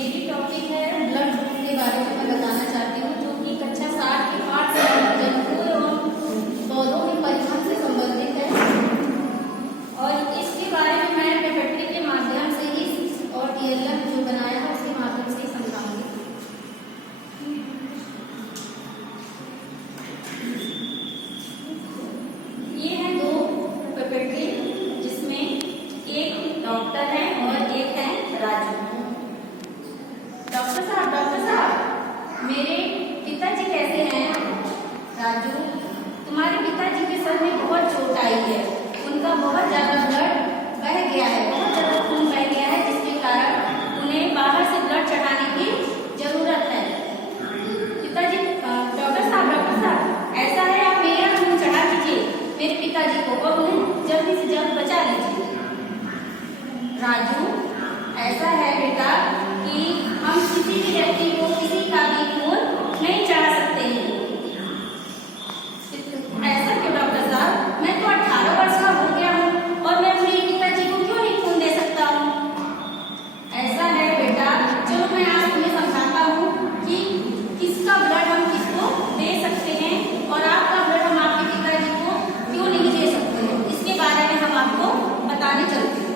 मेरी टॉपिक है blood group के बारे में मैं बताना चाहती हूँ, जो कि कक्षा 7 के पाठ जंतुओं एवं पौधों के परिवहन से संबंधित है। और इसके बारे में मैं पेपेट्री के माध्यम से ही और TLM जो बनाया है उसके माध्यम से ही समझाऊंगी। ये है दो पेपेट्री, जिसमें एक डॉक्टर है और एक है राजू। डॉक्टर साहब, मेरे पिताजी कैसे हैं? राजू, तुम्हारे पिताजी के सर में बहुत चोट आई है, उनका बहुत ज्यादा ब्लड बह गया है, बहुत ज्यादा खून बह गया है, जिसके कारण उन्हें बाहर से ब्लड चढ़ाने की जरूरत है। पिताजी, डॉक्टर साहब, ऐसा है आप मेरा खून चढ़ा दीजिए मेरे पिताजी को और उन्हें जल्दी से जल्द बचा लीजिए। राजू, ऐसा है बेटा कि हम किसी भी व्यक्ति को किसी का भी खून नहीं चढ़ा सकते हैं। ऐसा क्यों डॉक्टर साहब? मैं तो 18 वर्ष का हो गया हूँ और मैं अपने पिताजी को क्यों नहीं खून दे सकता हूँ? ऐसा है बेटा, चलो मैं आज तुम्हें समझाता हूँ कि किसका ब्लड हम किसको दे सकते हैं और आपका ब्लड हम आपके पिताजी को क्यों नहीं दे सकते हैं। इसके बारे में हम आपको बताने चलते हैं।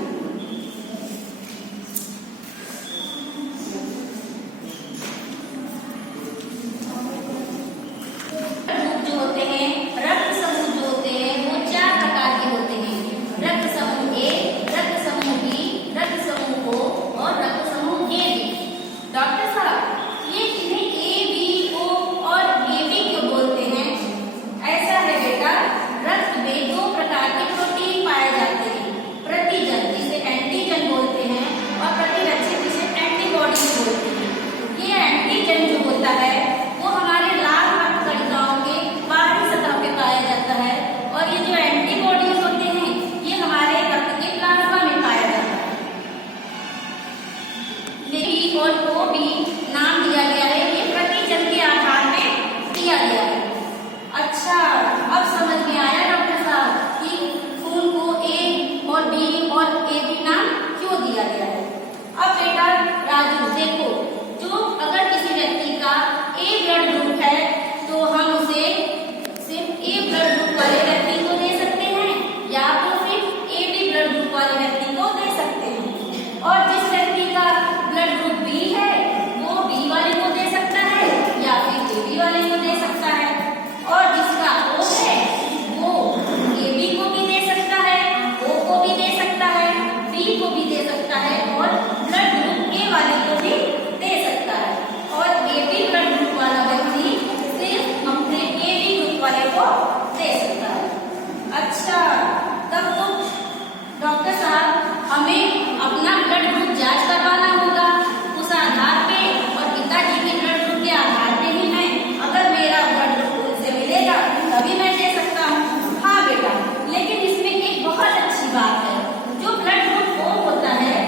और को भी नाम दिया गया है, ये प्रतिजन के आधार में दिया गया है। अच्छा, अब समझ में आया डॉक्टर साहब कि खून को A और B और AB नाम क्यों दिया गया है। अब बेटा राजू देखो, जो अगर किसी व्यक्ति का A ब्लड ग्रुप है तो हम उसे सिर्फ A ब्लड ग्रुप वाले व्यक्ति को दे सकते हैं या तो सिर्फ AB ब्लड ग्रुप वाले व्यक्ति को दे सकते हैं। और जिस व्यक्ति का ब्लड ग्रुप B है वो B वाले को दे सकता है या फिर AB वाले को दे सकता है। और जिसका O है वो AB को भी दे सकता है, O को भी दे सकता है, B को भी दे सकता है और ब्लड ग्रुप A वाले को भी दे सकता है। और AB ब्लड ग्रुप वाला व्यक्ति सिर्फ अपने AB ग्रुप वाले को दे सकता है। अच्छा, तब तो डॉक्टर साहब हमें अपना ब्लड ग्रुप जांच करवाना होगा, उस आधार पे और पिताजी के ब्लड ग्रुप के आधार पे ही मैं, अगर मेरा ब्लड ग्रुप उनसे मिलेगा तभी मैं दे सकता हूँ। हाँ बेटा, लेकिन इसमें एक बहुत अच्छी बात है, जो ब्लड ग्रुप O होता है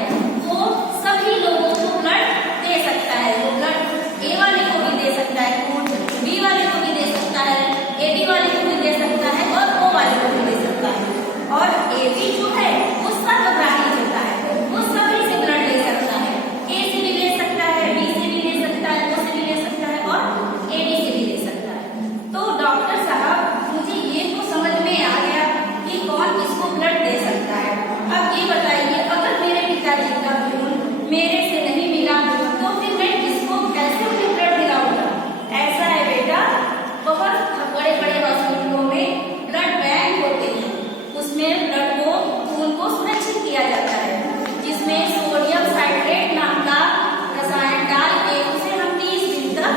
वो सभी लोगों को ब्लड दे सकता है। वो ब्लड A वाले को भी दे सकता है खून, B वाले को भी दे सकता है, AB वाले को भी दे सकता है और O वाले को भी दे सकता है। और AB जो है वो सर्वग्राही होता है, वो सभी से ब्लड ले सकता है, A से भी ले सकता है, B से भी ले सकता है, O से भी ले सकता है और AB से भी ले सकता है। तो डॉक्टर साहब, मुझे ये तो समझ में आ गया कि कौन किसको ब्लड दे सकता है। अब ये बताइए, अगर मेरे पिताजी का खून मेरे से नहीं मिला तो फिर मैं किसको कैसे उन्हें ब्लड दिलाऊंगा? ऐसा है बेटा, बहुत बड़े बड़े हॉस्पिटलों में ब्लड बैंक होते हैं, उसमें ब्लड को खून को सुरक्षित किया जाता है, जिसमें सोडियम साइट्रेट नाम का रसायन डाल के उसे हम 30 दिन तक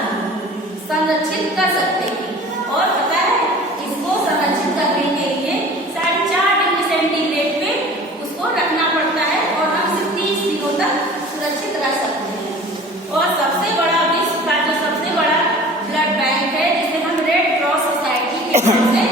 संरक्षित कर सकते हैं। और पता है, इसको संरक्षित करने के लिए 4.5 डिग्री सेंटीग्रेड पे उसको रखना पड़ता है और हम सिर्फ 30 दिनों तक सुरक्षित रख सकते हैं। और सबसे बड़ा विश्व का जो सबसे बड़ा ब्लड बैंक है, जिसे हम रेड क्रॉस सोसाइटी के नाम से